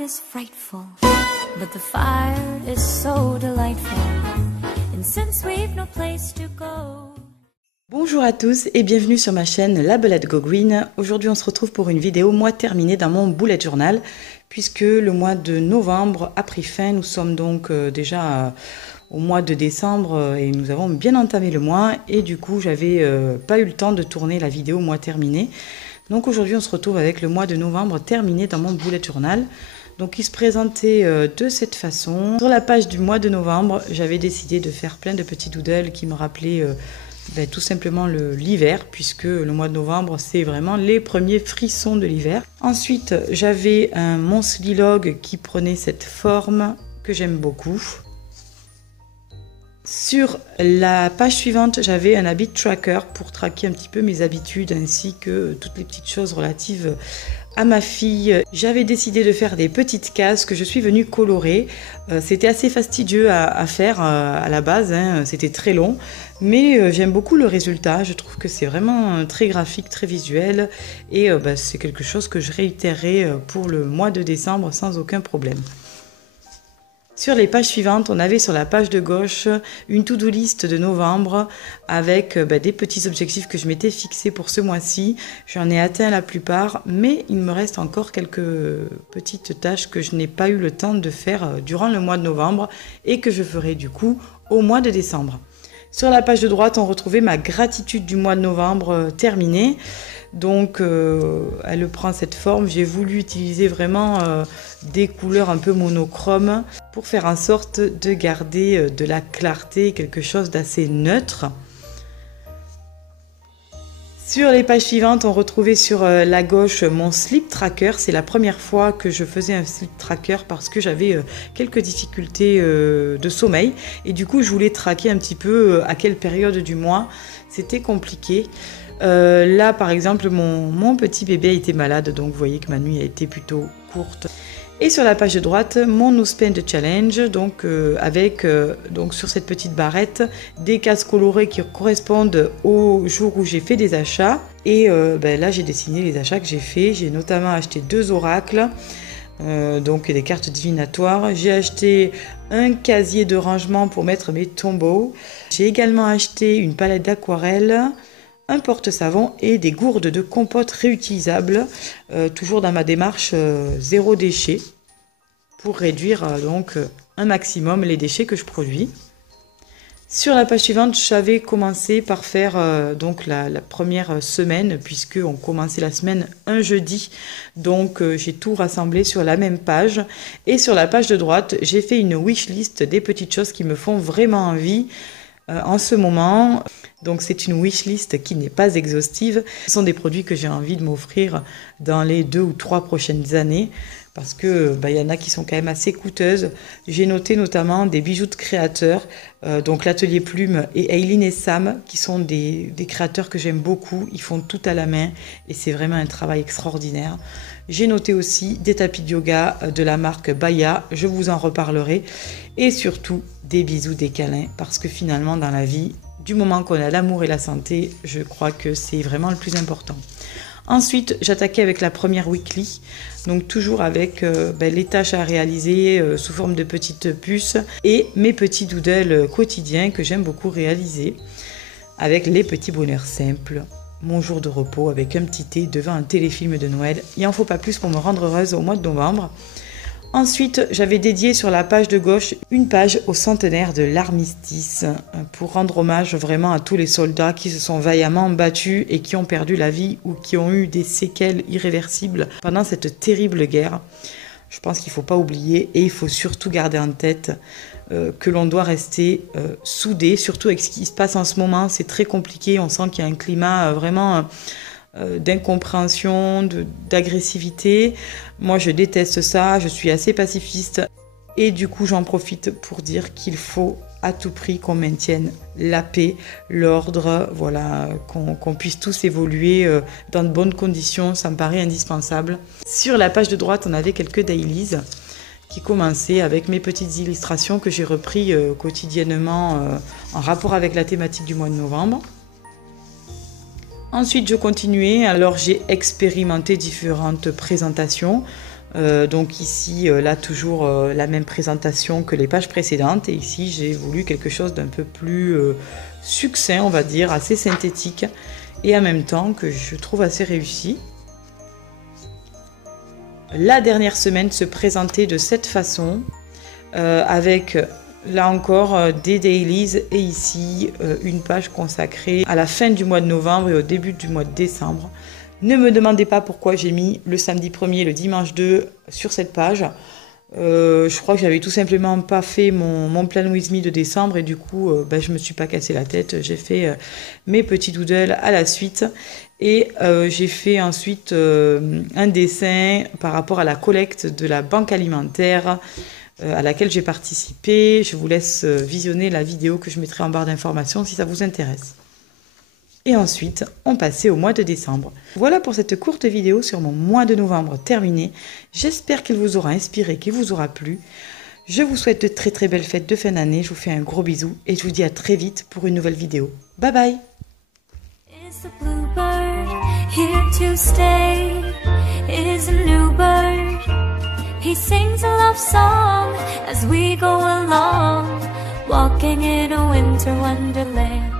night is frightful, but the fire is so delightful. And since we've no place to go. Bonjour à tous et bienvenue sur ma chaîne La Belette Go Green. Aujourd'hui on se retrouve pour une vidéo mois terminé dans mon bullet journal, puisque le mois de novembre a pris fin. Nous sommes donc déjà au mois de décembre et nous avons bien entamé le mois, et du coup j'avais pas eu le temps de tourner la vidéo mois terminé. Donc aujourd'hui on se retrouve avec le mois de novembre terminé dans mon bullet journal. Donc il se présentait de cette façon. Sur la page du mois de novembre, j'avais décidé de faire plein de petits doodles qui me rappelaient tout simplement l'hiver, puisque le mois de novembre c'est vraiment les premiers frissons de l'hiver. Ensuite j'avais un Monthly Log qui prenait cette forme que j'aime beaucoup. Sur la page suivante, j'avais un habit tracker pour traquer un petit peu mes habitudes ainsi que toutes les petites choses relatives à ma fille. J'avais décidé de faire des petites cases que je suis venue colorer. C'était assez fastidieux à faire à la base, hein. C'était très long, mais j'aime beaucoup le résultat. Je trouve que c'est vraiment très graphique, très visuel, et c'est quelque chose que je réitérerai pour le mois de décembre sans aucun problème. Sur les pages suivantes, on avait sur la page de gauche une to-do list de novembre avec des petits objectifs que je m'étais fixés pour ce mois-ci. J'en ai atteint la plupart, mais il me reste encore quelques petites tâches que je n'ai pas eu le temps de faire durant le mois de novembre et que je ferai du coup au mois de décembre. Sur la page de droite, on retrouvait ma gratitude du mois de novembre terminée. Donc elle prend cette forme. J'ai voulu utiliser vraiment des couleurs un peu monochromes pour faire en sorte de garder de la clarté, quelque chose d'assez neutre. Sur les pages suivantes, on retrouvait sur la gauche mon sleep tracker. C'est la première fois que je faisais un sleep tracker parce que j'avais quelques difficultés de sommeil. Et du coup, je voulais traquer un petit peu à quelle période du mois c'était compliqué. Là, par exemple, mon petit bébé était malade, donc vous voyez que ma nuit a été plutôt courte. Et sur la page de droite, mon No Spend Challenge, donc avec donc sur cette petite barrette des cases colorées qui correspondent au jour où j'ai fait des achats. Et là, j'ai dessiné les achats que j'ai fait. J'ai notamment acheté 2 oracles, donc des cartes divinatoires. J'ai acheté un casier de rangement pour mettre mes tombeaux. J'ai également acheté une palette d'aquarelle, un porte-savon et des gourdes de compote réutilisables, toujours dans ma démarche zéro déchet, pour réduire donc un maximum les déchets que je produis. Sur la page suivante, j'avais commencé par faire donc la première semaine, puisque on commençait la semaine un jeudi, donc j'ai tout rassemblé sur la même page. Et sur la page de droite, j'ai fait une wishlist des petites choses qui me font vraiment envie en ce moment. Donc c'est une wishlist qui n'est pas exhaustive. Ce sont des produits que j'ai envie de m'offrir dans les 2 ou 3 prochaines années, parce que y en a qui sont quand même assez coûteuses. J'ai noté notamment des bijoux de créateurs, donc l'atelier Plume et Aileen et Sam, qui sont des créateurs que j'aime beaucoup. Ils font tout à la main et c'est vraiment un travail extraordinaire. J'ai noté aussi des tapis de yoga de la marque Baya, je vous en reparlerai, et surtout des bisous, des câlins, parce que finalement dans la vie, du moment qu'on a l'amour et la santé, je crois que c'est vraiment le plus important. Ensuite, j'attaquais avec la première weekly, donc toujours avec les tâches à réaliser sous forme de petites puces et mes petits doodles quotidiens que j'aime beaucoup réaliser, avec les petits bonheurs simples, mon jour de repos avec un petit thé devant un téléfilm de Noël. Il n'en faut pas plus pour me rendre heureuse au mois de novembre. Ensuite, j'avais dédié sur la page de gauche une page au centenaire de l'armistice pour rendre hommage vraiment à tous les soldats qui se sont vaillamment battus et qui ont perdu la vie ou qui ont eu des séquelles irréversibles pendant cette terrible guerre. Je pense qu'il ne faut pas oublier, et il faut surtout garder en tête que l'on doit rester soudé, surtout avec ce qui se passe en ce moment. C'est très compliqué, on sent qu'il y a un climat vraiment d'incompréhension, d'agressivité. Moi je déteste ça, je suis assez pacifiste et du coup j'en profite pour dire qu'il faut à tout prix qu'on maintienne la paix, l'ordre, voilà, qu'on puisse tous évoluer dans de bonnes conditions, ça me paraît indispensable. Sur la page de droite, on avait quelques dailies qui commençaient avec mes petites illustrations que j'ai repris quotidiennement en rapport avec la thématique du mois de novembre. Ensuite, je continuais, alors j'ai expérimenté différentes présentations. Donc ici, là toujours la même présentation que les pages précédentes. Et ici, j'ai voulu quelque chose d'un peu plus succinct, on va dire, assez synthétique. Et en même temps que je trouve assez réussi. La dernière semaine se présentait de cette façon, avec là encore des dailies et ici une page consacrée à la fin du mois de novembre et au début du mois de décembre. Ne me demandez pas pourquoi j'ai mis le samedi 1er et le dimanche 2 sur cette page. Je crois que j'avais tout simplement pas fait mon plan with me de décembre et du coup je me suis pas cassé la tête. J'ai fait mes petits doodles à la suite et j'ai fait ensuite un dessin par rapport à la collecte de la banque alimentaire à laquelle j'ai participé. Je vous laisse visionner la vidéo que je mettrai en barre d'informations si ça vous intéresse. Et ensuite, on passait au mois de décembre. Voilà pour cette courte vidéo sur mon mois de novembre terminé. J'espère qu'il vous aura inspiré, qu'il vous aura plu. Je vous souhaite de très très belles fêtes de fin d'année. Je vous fais un gros bisou et je vous dis à très vite pour une nouvelle vidéo. Bye bye! Is the bluebird here to stay? Is a new bird. He sings a love song as we go along, walking in a winter wonderland.